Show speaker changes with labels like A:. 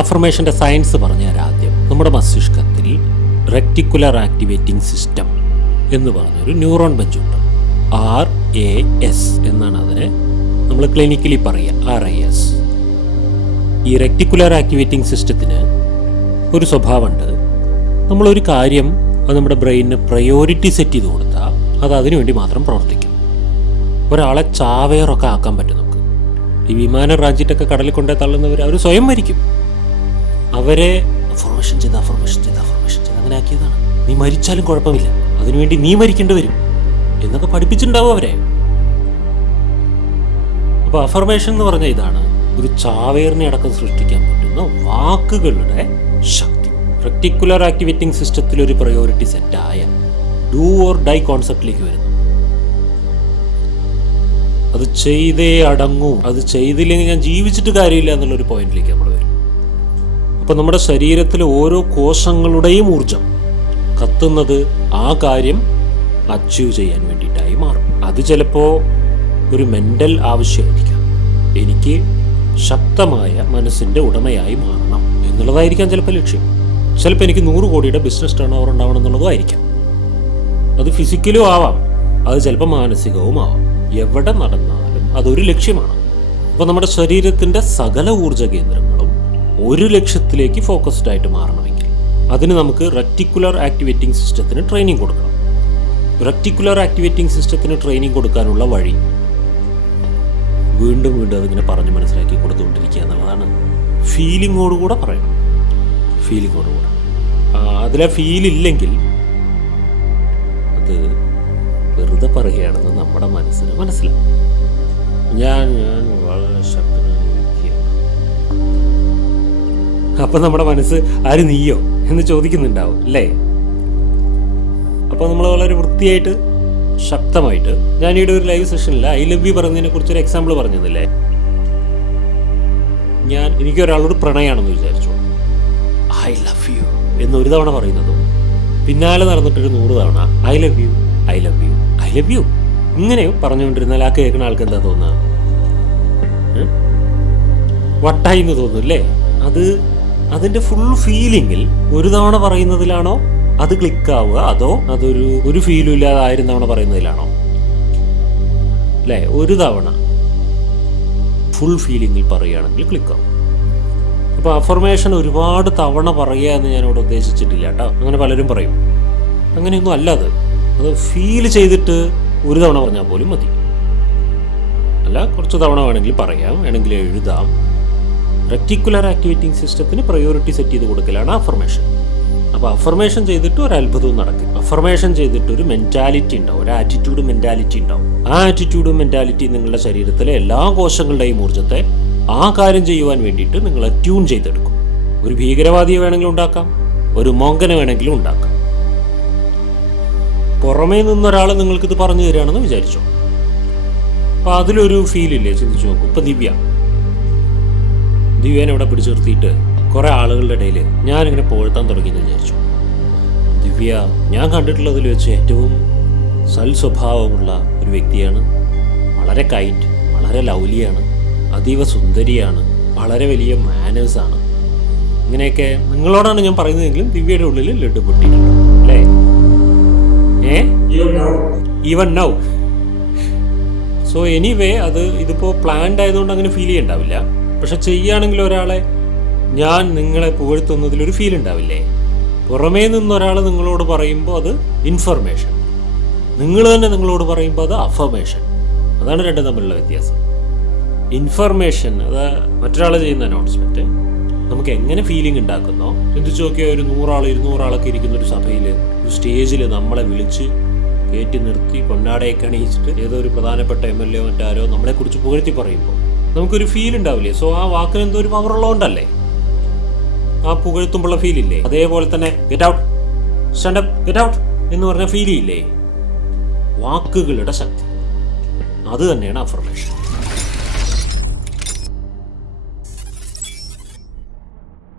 A: അഫർമേഷന്റെ science പറഞ്ഞുതരാം ആദ്യം. നമ്മുടെ മസ്തിഷ്കത്തിൽ റെക്ടിക്കുലർ ആക്ടിവേറ്റിംഗ് സിസ്റ്റം എന്ന് പറഞ്ഞൊരു ന്യൂറോൺ ബെഞ്ചുണ്ട് ആർ എ എസ് എന്നാണ് അതിനെ നമ്മൾ ക്ലിനിക്കലി പറയുക ആർ ഐ എസ് ഈ റെക്ടിക്കുലർ ആക്ടിവേറ്റിംഗ് സിസ്റ്റത്തിന് ഒരു സ്വഭാവമുണ്ട്. നമ്മളൊരു കാര്യം അത് നമ്മുടെ ബ്രെയിനിന് പ്രയോറിറ്റി സെറ്റ് ചെയ്ത് കൊടുത്താൽ അത് അതിനുവേണ്ടി മാത്രം പ്രവർത്തിക്കും. ഒരാളെ ചാവേറൊക്കെ ആക്കാൻ പറ്റും നമുക്ക്. ഈ വിമാനം റാഞ്ചിട്ടൊക്കെ കടലിൽ കൊണ്ടേ തള്ളുന്നവർ അവർ സ്വയം മരിക്കും. അവരെ അഫർമേഷൻ ചെയ്ത് അഫർമേഷൻ ചെയ്ത് അഫർമേഷൻ ചെയ്ത് അങ്ങനെ ആക്കിയതാണ്. നീ മരിച്ചാലും കുഴപ്പമില്ല. അതിനുവേണ്ടി നീ മരിക്കേണ്ടി വരും. എന്നൊക്കെ പഠിപ്പിച്ചിട്ടുണ്ടാവും അവരെ. അപ്പോൾ അഫർമേഷൻ എന്ന് പറഞ്ഞ ഇതാണ് ഒരു ചാവേറിനെ അടക്കം സൃഷ്ടിക്കാൻ പറ്റുന്ന വാക്കുകളുടെ ശക്തി. റെക്ടിക്കുലർ ആക്ടിവേറ്റിംഗ് സിസ്റ്റത്തിൽ ഒരു പ്രയോറിറ്റി സെറ്റായ ഡൂ ഓർ ഡൈ കോൺസെപ്റ്റിലേക്ക് വരുന്നു. അത് ചെയ്തേ അടങ്ങൂ. അത് ചെയ്തില്ലെങ്കിൽ ഞാൻ ജീവിച്ചിട്ട് കാര്യമില്ല എന്നുള്ളൊരു പോയിന്റിലേക്ക് നമ്മൾ വരും. അപ്പം നമ്മുടെ ശരീരത്തിലെ ഓരോ കോശങ്ങളുടെയും ഊർജം കത്തുന്നത് ആ കാര്യം അച്ചീവ് ചെയ്യാൻ വേണ്ടിയിട്ടായി മാറും. അത് ചിലപ്പോൾ ഒരു മെന്റൽ ആവശ്യമായിരിക്കാം. എനിക്ക് ശക്തമായ മനസ്സിന്റെ ഉടമയായി മാറണം എന്നുള്ളതായിരിക്കാം ചിലപ്പോൾ ലക്ഷ്യം. ചിലപ്പോൾ എനിക്ക് നൂറ് കോടിയുടെ ബിസിനസ് ടേൺ ഓവർ ഉണ്ടാവണം എന്നുള്ളതും ആയിരിക്കാം. അത് ഫിസിക്കലും ആവാം. അത് ചിലപ്പോൾ മാനസികവും ആവാം. എവിടെ നടന്നാലും അതൊരു ലക്ഷ്യമാണ്. അപ്പോൾ നമ്മുടെ ശരീരത്തിന്റെ സകല ഊർജ കേന്ദ്രങ്ങളും ഒരു ലക്ഷ്യത്തിലേക്ക് ഫോക്കസ്ഡ് ആയിട്ട് മാറണമെങ്കിൽ അതിന് നമുക്ക് റെക്ടിക്കുലർ ആക്ടിവേറ്റിംഗ് സിസ്റ്റത്തിന് ട്രെയിനിങ് കൊടുക്കണം. റെക്ടിക്കുലർ ആക്ടിവേറ്റിംഗ് സിസ്റ്റത്തിന് ട്രെയിനിങ് കൊടുക്കാനുള്ള വഴി വീണ്ടും വീണ്ടും അതിങ്ങനെ പറഞ്ഞ് മനസ്സിലാക്കി കൊടുത്തുകൊണ്ടിരിക്കുക എന്നുള്ളതാണ്. ഫീലിങ്ങോടുകൂടെ പറയണം. ഫീലിങ്ങോടുകൂടെ അതിലെ ഫീലില്ലെങ്കിൽ അത് വെറുതെ പറയുകയാണെന്ന് നമ്മുടെ മനസ്സിന് മനസ്സിലാവും. ഞാൻ ഞാൻ വളരെ ശക്തനായ അപ്പം നമ്മുടെ മനസ്സ് ആര് നീയോ എന്ന് ചോദിക്കുന്നുണ്ടാവും അല്ലേ? അപ്പോൾ നമ്മൾ വളരെ വൃത്തിയായിട്ട് ശക്തമായിട്ട് ഞാൻ ഈ ഒരു ലൈവ് സെഷനിൽ ഐ ലവ് യു പറഞ്ഞതിനെ കുറിച്ച് ഒരു എക്സാമ്പിൾ പറഞ്ഞതല്ലേ? ഞാൻ എനിക്ക് ഒരാളോട് പ്രണയാണെന്ന് വിചാരിച്ചു. ഐ ലവ് യു എന്ന് ഒരു തവണ പറയുന്നതും പിന്നാലെ നടന്നിട്ടൊരു നൂറ് തവണ I love you I love you I love you ഇങ്ങനെ പറഞ്ഞുകൊണ്ടിരുന്നാൽ ആ കേൾക്കുന്ന ആൾക്ക് എന്താ തോന്നുക? വട്ടായി എന്ന് തോന്നുന്നു അല്ലേ? അത് അതിന്റെ ഫുൾ ഫീലിംഗിൽ ഒരു തവണ പറയുന്നതിലാണോ അത് ക്ലിക്ക് ആവുക? അതോ അതൊരു ഒരു ഫീലും ഇല്ലാതെ ആയിരം തവണ പറയുന്നതിലാണോ? അല്ലേ ഒരു തവണ ഫുൾ ഫീലിംഗിൽ പറയുകയാണെങ്കിൽ ക്ലിക്ക് ആവും. അപ്പോൾ അഫർമേഷൻ ഒരുപാട് തവണ പറയുക എന്ന് ഞാൻ ഇവിടെ ഉദ്ദേശിച്ചിട്ടില്ല കേട്ടോ. അങ്ങനെ പലരും പറയും. അങ്ങനെയൊന്നും അല്ല അത്. അത് ഫീൽ ചെയ്തിട്ട് ഒരു തവണ പറഞ്ഞാൽ പോലും മതി. അല്ല കുറച്ച് തവണ വേണമെങ്കിൽ പറയാം വേണമെങ്കിൽ എഴുതാം. റെക്ടിക്കുലർ ആക്ടിവേറ്റിംഗ് സിസ്റ്റത്തിന് പ്രയോറിറ്റി സെറ്റ് ചെയ്ത് കൊടുക്കലാണ് അഫർമേഷൻ അപ്പോൾ അഫർമേഷൻ ചെയ്തിട്ട് ഒരു അത്ഭുതവും നടക്കും അഫർമേഷൻ ചെയ്തിട്ട് ഒരു മെന്റാലിറ്റി ഉണ്ടാവും ഒരു ആറ്റിറ്റ്യൂഡ് മെന്റാലിറ്റി ഉണ്ടാവും. ആ ആറ്റിറ്റ്യൂഡും മെന്റാലിറ്റി നിങ്ങളുടെ ശരീരത്തിലെ എല്ലാ കോശങ്ങളുടെയും ഊർജത്തെ ആ കാര്യം ചെയ്യുവാൻ വേണ്ടിയിട്ട് നിങ്ങളെ ട്യൂൺ ചെയ്തെടുക്കും. ഒരു ഭീകരവാദിയെ വേണമെങ്കിലും ഉണ്ടാക്കാം ഒരു മോങ്കനെ വേണമെങ്കിലും ഉണ്ടാക്കാം. പുറമേ നിന്നൊരാൾ നിങ്ങൾക്കിത് പറഞ്ഞു തരികയാണെന്ന് വിചാരിച്ചോ? അപ്പോൾ അതിലൊരു ഫീലില്ലേ ചിന്തിച്ചു നോക്കും. ഇപ്പം ദിവ്യ ദിവ്യനെ ഇവിടെ പിടിച്ചു നിർത്തിയിട്ട് കുറേ ആളുകളുടെ ഇടയിൽ ഞാനിങ്ങനെ പോഴ്ത്താൻ തുടങ്ങിയെന്ന് വിചാരിച്ചു. ദിവ്യ ഞാൻ കണ്ടിട്ടുള്ളതിൽ വെച്ച് ഏറ്റവും സൽ സ്വഭാവമുള്ള ഒരു വ്യക്തിയാണ്. വളരെ കൈൻഡ് വളരെ ലൗലിയാണ് അതീവ സുന്ദരിയാണ് വളരെ വലിയ മാനേഴ്സാണ് ഇങ്ങനെയൊക്കെ നിങ്ങളോടാണ് ഞാൻ പറയുന്നതെങ്കിലും ദിവ്യയുടെ ഉള്ളിൽ ലഡു പൊട്ടിയിട്ടുണ്ട് അല്ലേ? ഏ? ഈവൻ നൗ സോ എനിവേ അത് ഇതിപ്പോൾ പ്ലാൻഡ് ആയതുകൊണ്ട് അങ്ങനെ ഫീൽ ചെയ്യണ്ടാവില്ല. പക്ഷെ ചെയ്യുകയാണെങ്കിൽ ഒരാളെ ഞാൻ നിങ്ങളെ പുകഴ്ത്തുന്നതിലൊരു ഫീൽ ഉണ്ടാവില്ലേ? പുറമേ നിന്നൊരാൾ നിങ്ങളോട് പറയുമ്പോൾ അത് ഇൻഫർമേഷൻ നിങ്ങൾ തന്നെ നിങ്ങളോട് പറയുമ്പോൾ അത് അഫർമേഷൻ അതാണ് രണ്ടും തമ്മിലുള്ള വ്യത്യാസം. ഇൻഫർമേഷൻ അത് മറ്റൊരാൾ ചെയ്യുന്ന അനൗൺസ്മെന്റ് നമുക്ക് എങ്ങനെ ഫീലിംഗ് ഉണ്ടാക്കുന്നോ? ചിന്തിച്ചു നോക്കിയാൽ ഒരു നൂറാൾ ഇരുന്നൂറാളൊക്കെ ഇരിക്കുന്ന ഒരു സഭയിൽ ഒരു സ്റ്റേജിൽ നമ്മളെ വിളിച്ച് കയറ്റി നിർത്തി പൊന്നാടയൊക്കെ അണിയിച്ചിട്ട് ഏതോ ഒരു പ്രധാനപ്പെട്ട എം എൽ എ മറ്റാരോ നമ്മളെക്കുറിച്ച് പുകഴ്ത്തി പറയുമ്പോൾ നമുക്കൊരു ഫീൽ ഉണ്ടാവില്ലേ? സോ ആ വാക്കിന് എന്തോ ഒരു പവർ ഉള്ളതുകൊണ്ടല്ലേ? ആ പുകഴ്ത്തുമ്പോഴുള്ള ഫീൽ ഇല്ലേ? അതേപോലെ തന്നെ get out stand up get out എന്ന് പറഞ്ഞ ഫീൽ ഇല്ലേ? വാക്കുകളുടെ ശക്തി. അത് തന്നെയാണ് അഫർമേഷൻ